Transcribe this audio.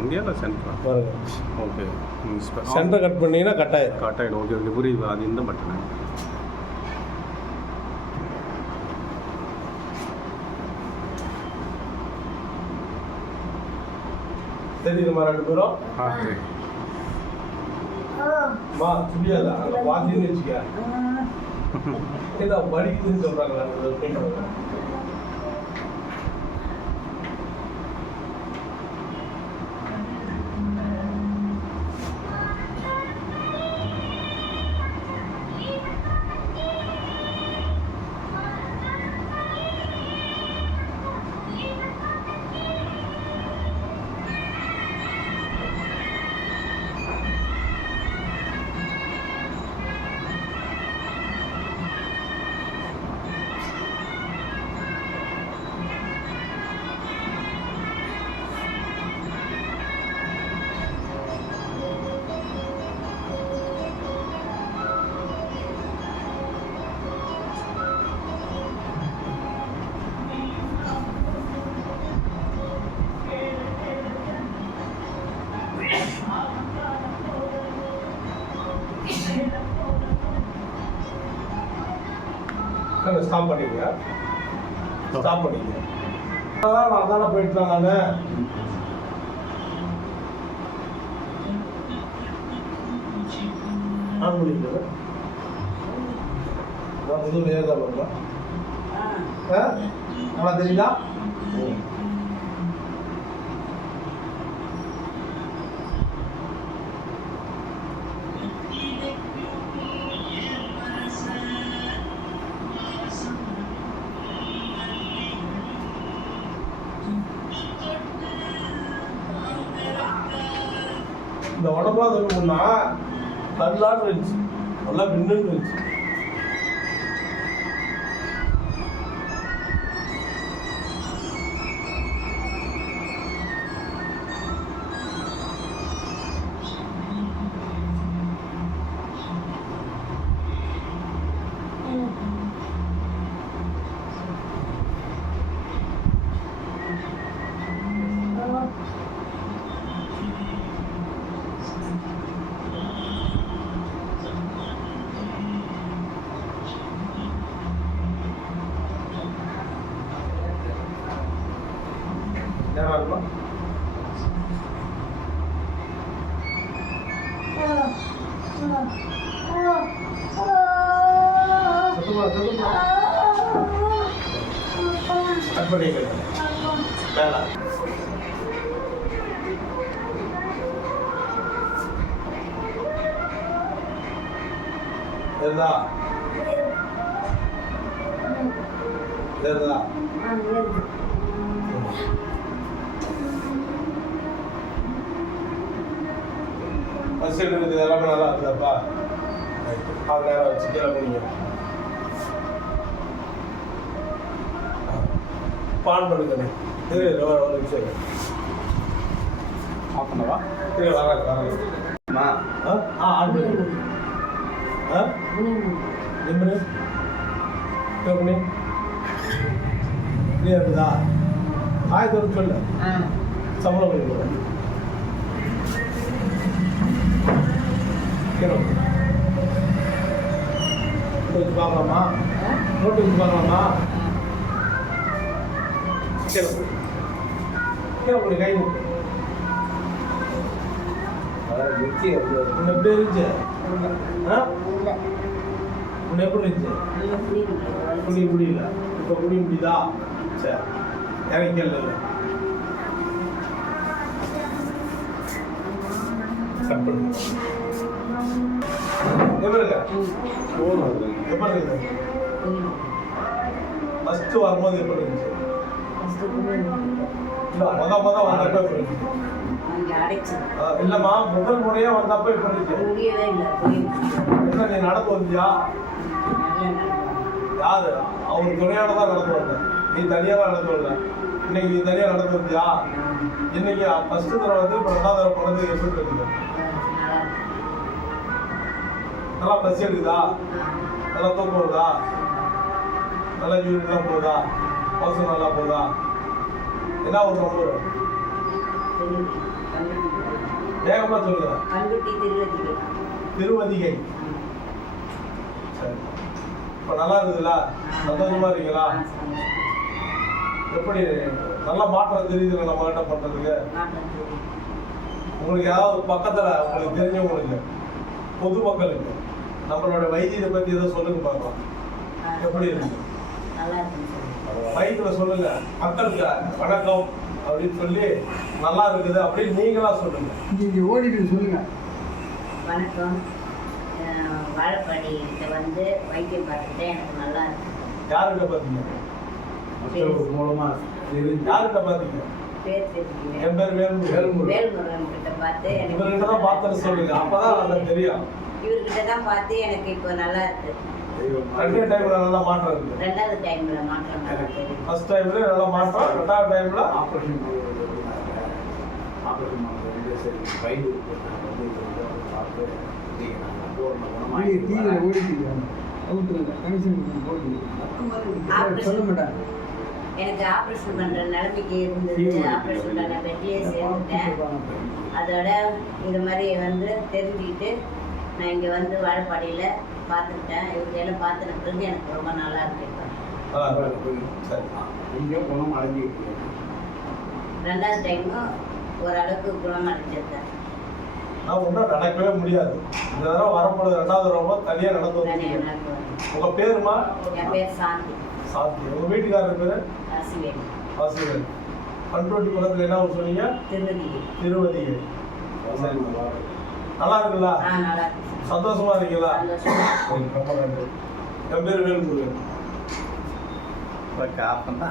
இங்கேயா சென்டரா பாருங்க. ஓகே சென்டரை கட் பண்ணிங்கன்னா கட் ஆகிடும். ஓகே ஓகே புரியுது. அது இந்த பட்டனு தெரியுதுமா 2 பேரும்? சரி. மா புரியாதா? அங்கே பார்த்தீங்கன்னு வச்சுக்க ஏதோ வலிக்குதுன்னு சொல்கிறாங்களா? ஸ்டாப் பண்ணிங்க. ஸ்டாப் பண்ணிங்க. அதான் நான் தானே போயிட்டு நான் ஆன் பண்ணிக்கிறேன். நான் புது வேறு தான் பண்ணலாம். நல்லா தெரியுதா? இந்த உடம்புலாம் சொல்லணும்னா கல்லான்னு இருந்துச்சு, நல்லா பின்னுன்னு இருந்துச்சு. பஸ் எடுக்கிறது எல்லாமே நல்லா இருக்குதாப்பா? அது நேரம் வச்சு கீழே போனீங்க. பான் பண்ணுங்க. தெரியல ஒரு நிமிஷம் ஆஃப் பண்ணவா? தெரியல வராது. ஆன் பண்ணி நிம்மதி பண்ணி இல்லையா இருக்குதா? 1000 சொல்லு. சம்பளம் பண்ணி போகிறேன். நோட்டு வச்சு பார்க்கலாமா? நோட்டு வச்சு பார்க்கலாமா? கீழே போய் கை முட்டு. உன்னை எப்படி இருந்துச்சு? உன்னை எப்படி இருந்துச்சு? புரிய முடியல. இப்போ புரிய முடியுதா? சரி இறங்கல கட் பண்ணு. எப்படி இருக்க? எப்படி இருக்கு? ஃபஸ்ட்டு வரும்போது எப்படி இருந்துச்சு? மொதல் வந்தப்ப எப்படி இருந்துச்சு? இல்லைம்மா, முதல் முறையாக வந்தப்போ எப்படி இருந்துச்சு? என்ன நீ நடந்து வந்தியா? யாரு? அவர் துணையோட தான் நடந்து வந்தேன். நீ தனியாக நடந்து வரல. இன்னைக்கு நீ தனியாக நடந்து வந்தியா? இன்னைக்கு ஃபஸ்ட்டு தடவை வந்து இப்போ 2வது தடவை போனது எப்படி இருக்குது? நல்லா பசி எடுக்குதா? நல்லா தூக்கம் வருதா? நல்லா யூரின் தான் போகுதா? மோசம் நல்லா போகுதா? என்ன ஒரு நம்பர்? வேகமா சொல்லுங்க. கல்வெட்டி திருவதிகை. திருவதிகை. சரி. இப்போ நல்லா இருக்குதுல்ல? சந்தோஷமா இருக்கீங்களா? எப்படி நல்ல மாற்றம் தெரியுதுல்ல நம்ம கிட்ட பண்றதுக்கு? உங்களுக்கு ஏதாவது பக்கத்துல உங்களுக்கு தெரிஞ்சவங்களுக்கு பொதுமக்களுக்கு நம்மளோட வைத்தியத்தை பத்தி ஏதோ சொல்லுங்க பார்க்கலாம். எப்படி இருக்கு? நல்லா இருக்கு. மைக்ல சொல்லுங்க, மக்களுக்கு வணக்கம் அப்படின்னு சொல்லி நல்லா இருக்குது அப்படின்னு நீங்களா சொல்லுங்க. இங்கே ஓடிட்டு சொல்லுங்க. வணக்கம். வாழப்பாடிகிட்ட வந்து வைத்தியம் பார்த்துட்டு எனக்கு நல்லா இருக்கு. யாருக்கிட்ட பார்த்தீங்க? மூலமா யாருக்கிட்ட பார்த்தீங்க? பேர் தெரிஞ்சுக்கிறேன். என் பேர் வேல்முருகன். வேல்முருகன் கிட்ட பார்த்து இவர்கிட்ட தான் பார்த்தேன்னு சொல்லுங்க, அப்பதான் நல்லா தெரியும். இவர்கிட்ட தான் பார்த்து எனக்கு இப்போ நல்லா இருக்கு. ரெண்டே டைம்ல நல்லா மாற்றம் இருக்கு. ரெண்டாவது டைம்ல மாற்றம் நல்லா தெரியும். ஃபர்ஸ்ட் டைம்ல நல்லா மாற்றம், ரெண்டாவது டைம்ல ஆப்ரேஷன் பண்ணுறது சரி வயிறு பார்த்து சொல்ல மாட்டேன். எனக்கு ஆப்ரேஷன் பண்ற நிலைமைக்கு இருந்தது. ஆப்ரேஷன் பண்ண பெட்லேயே சேர்ந்துட்டேன். அதோட இந்த மாதிரி வந்து தெரிஞ்சுக்கிட்டு நான் இங்கே வந்து வாழப்பாடியில் பார்த்துக்கிட்டேன். இவங்கெல்லாம் பார்த்துன பிறகு எனக்கு ரொம்ப நல்லா இருக்கு. இங்கே குணம் அடைஞ்சிட்டு ரெண்டாவது டைமும் ஓரளவுக்கு குணம் அடைஞ்சிருந்தேன். நான் ஒன்றும் நடக்கவே முடியாது. இந்த தடவை வரும்பொழுது ரெண்டாவது தடவை தனியாக நடந்து வந்தீங்க. உங்க பேருமா? என் பேர் சாந்தி. சாந்தி. உங்க வீட்டுக்காரர் பேரு? ராசிவேலி. வாசிவேல். பண்ருட்டி பக்கத்துல என்ன ஊர் சொன்னீங்க? திருவதிகை. திருவதிகை. சரி. நல்லா இருக்குல்ல? நல்லா இருக்கு. சந்தோஷமா இருக்கீங்களா? சந்தோஷமா. ரொம்ப நன்றி. என் பேர் வேல்முருகன். காப்பா